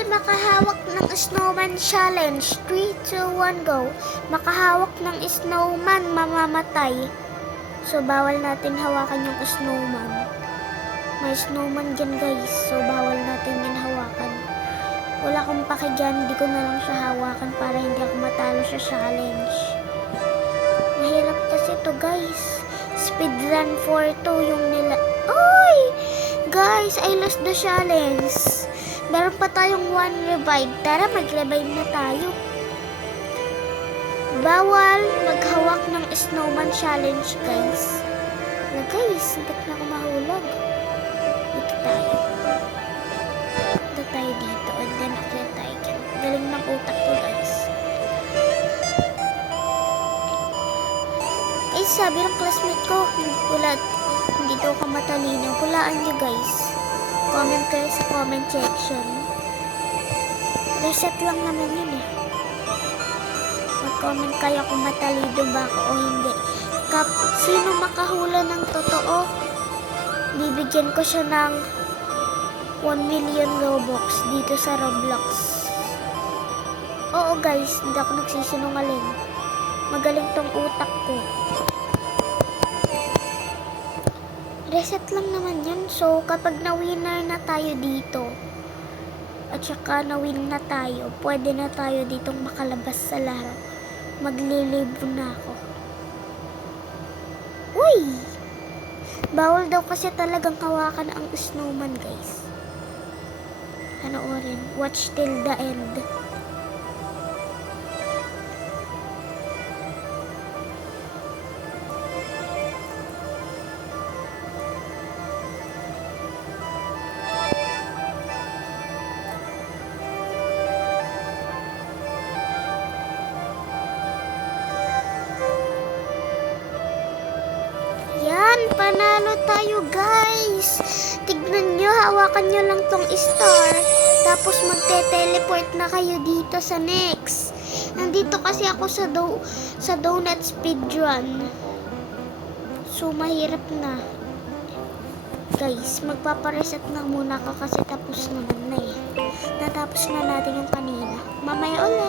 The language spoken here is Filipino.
Bawal makahawak ng snowman challenge. 3, 2, 1, go. Makahawak ng snowman, mamamatay. So, bawal natin hawakan yung snowman. May snowman dyan, guys. So, bawal natin yan hawakan. Wala akong paki dyan. Hindi ko na lang siya hawakan para hindi ako matalo sa challenge. Mahirap kasi to, guys. Speedrun 4-2 yung nila. Oy! Guys, I lost the challenge. Meron pa tayong 1 revive. Tara, mag-revive na tayo. Bawal maghawak ng snowman challenge, guys. Na guys, hindi na ako mahulog. Dito tayo. Dito tayo dito. And then, okay tayo dyan. Galing ng utak ko, guys. Guys, sabi ng classmate ko, hindi daw ka matalino. Hulaan nyo, guys. Comment kayo sa comment section. Reset lang naman yun eh. Mag-comment kayo kung matalino ba ako o hindi. Sino makahula ng totoo, bibigyan ko siya ng 1 million Robux dito sa Roblox. Oo guys, hindi ako nagsisinungaling. Magaling tong utak ko. Reset lang naman yun. So, kapag na-winner na tayo dito, at saka na-win na tayo, pwede na tayo ditong makalabas sa laro. Maglilibo na ako. Uy! Bawal daw kasi talagang hawakan ang snowman, guys. Panoorin. Watch till the end. Panalo tayo, guys. Tignan nyo, hawakan nyo lang tong star. Tapos magte-teleport na kayo dito sa next. Nandito kasi ako sa donut speedrun. So, mahirap na. Guys, magpapareset na muna ako kasi tapos naman na eh. Natapos na natin yung kanina. Mamaya ulit.